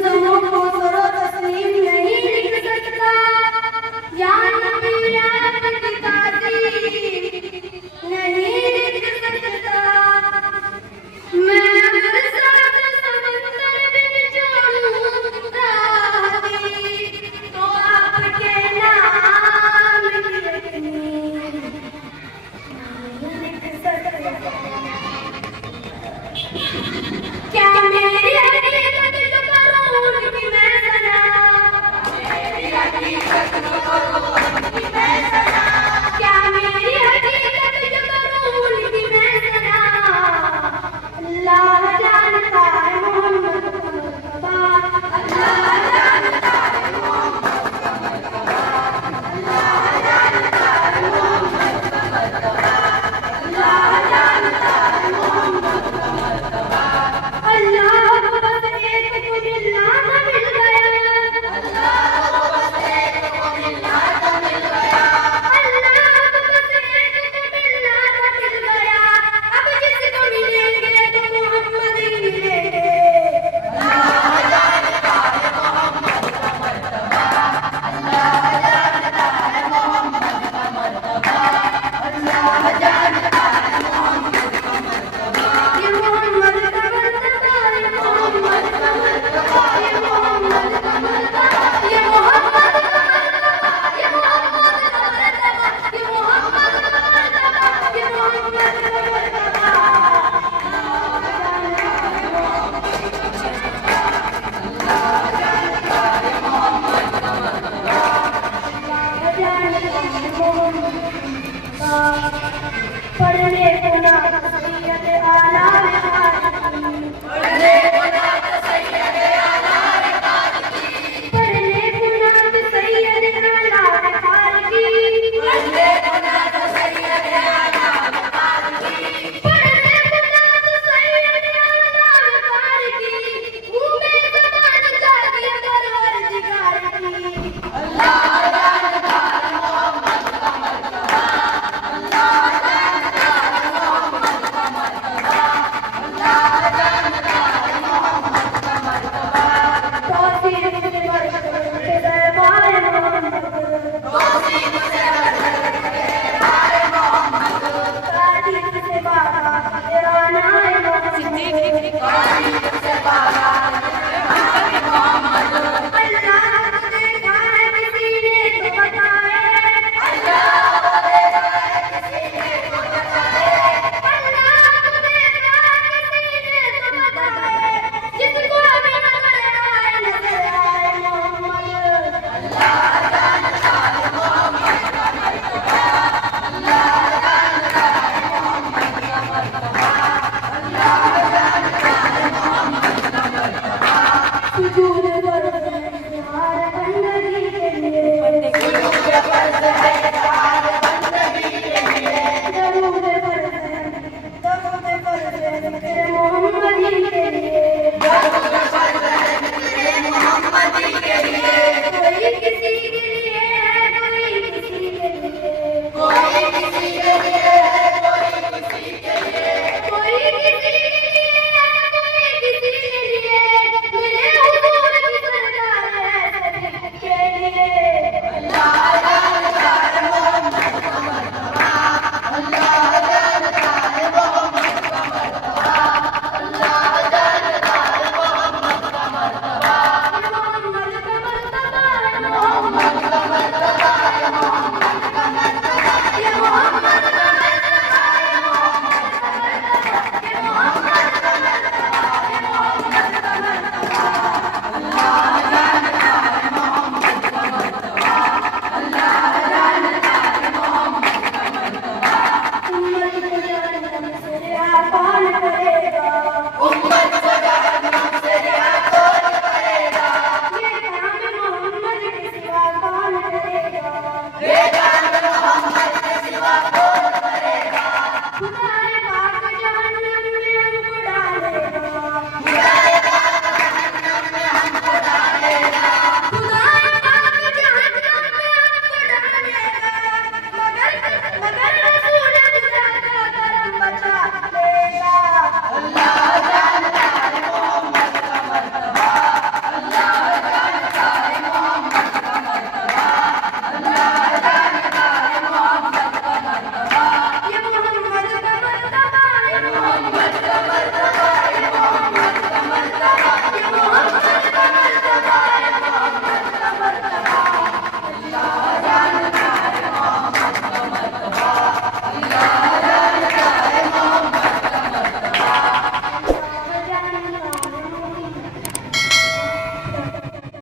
ज़मज़मों को सरो तस्लीम नहीं लिख सकता, या नबी आपकी ताज़ीम नहीं लिख सकता। मैं अगर सागर समंदर में छोड़ूंगा तो आपके नाम की यकीन नहीं लिख सकता। क्या मेरी हकीकत जो करूं उनकी मैं सना, मेरी हकीकत जो करूं उनकी मैं सना, क्या मेरी हकीकत जो करूं उनकी मैं सना। अल्लाह जानता है मोहम्मद का मर्तबा, अल्लाह जानता है मोहम्मद का मर्तबा, अल्लाह जानता है मोहम्मद का मर्तबा, अल्लाह जानता है मोहम्मद का मर्तबा। अल्लाह को बस एक को मिलना तो मिल गया, अल्लाह को बस एक को मिलना तो मिल गया, अल्लाह को बस एक को मिलना तो मिल गया। अब जिसको मिलेंगे तो मोहम्मद ही मिलेंगे। अल्लाह जानता है मोहम्मद का मर्तबा, अल्लाह जानता है मोहम्मद का मर्तबा, अल्लाह जानता है मोहम्मद का मर्तबा। ये मोहम्मद का मर्तबा, ये मोहम्मद का मर्तबा, ये मोहम्मद का मर्तबा, ये मोहम्मद का मर्तबा, ये मोहम्मद का मर्तबा, ये मोहम्मद का मर्तबा, ये मोहम्मद का मर्तबा। पढ़ने को ना सैयद आला पढ़ने को ना सैयद आला पढ़ने को ना सैयद आला की, पढ़ने को ना सैयद आला पढ़ने को ना सैयद आला की, घूमे ज़बान जागी परवरदिगार की। अल्लाह जानता है मोहम्मद का मर्तबा, अल्लाह जानता है मोहम्मद का मर्तबा, अल्लाह जानता है मोहम्मद का मर्तबा। तौसीफ से बढ़कर के दरबार मोहम्मद, तौसीफ से बढ़कर के दरबार मोहम्मद, तारीफ से बाला तेरा नाम मोहम्मद, तारीफ से बाला तेरा नाम मोहम्मद। अल्लाह को देखा है किसी ने तो बताए, अल्लाह को देखा है किसी ने तो बताए, अल्लाह को देखा है किसी ने तो बताए। जिसको भी नजर आए मोहम्मद, अल्लाह जानता है मोहम्मद का मर्तबा, अल्लाह जानता है मोहम्मद का मर्तबा, अल्लाह जानता है मोहम्मद का मर्तबा। सुजूद फर्ज़ है इज़हार बंदगी के लिए, सुजूद फर्ज़ है इज़हार बंदगी के लिए, दरूद फर्ज़ है, दरूद फर्ज़ है ज़िक्र मोहम्मदी के लिए, दरूद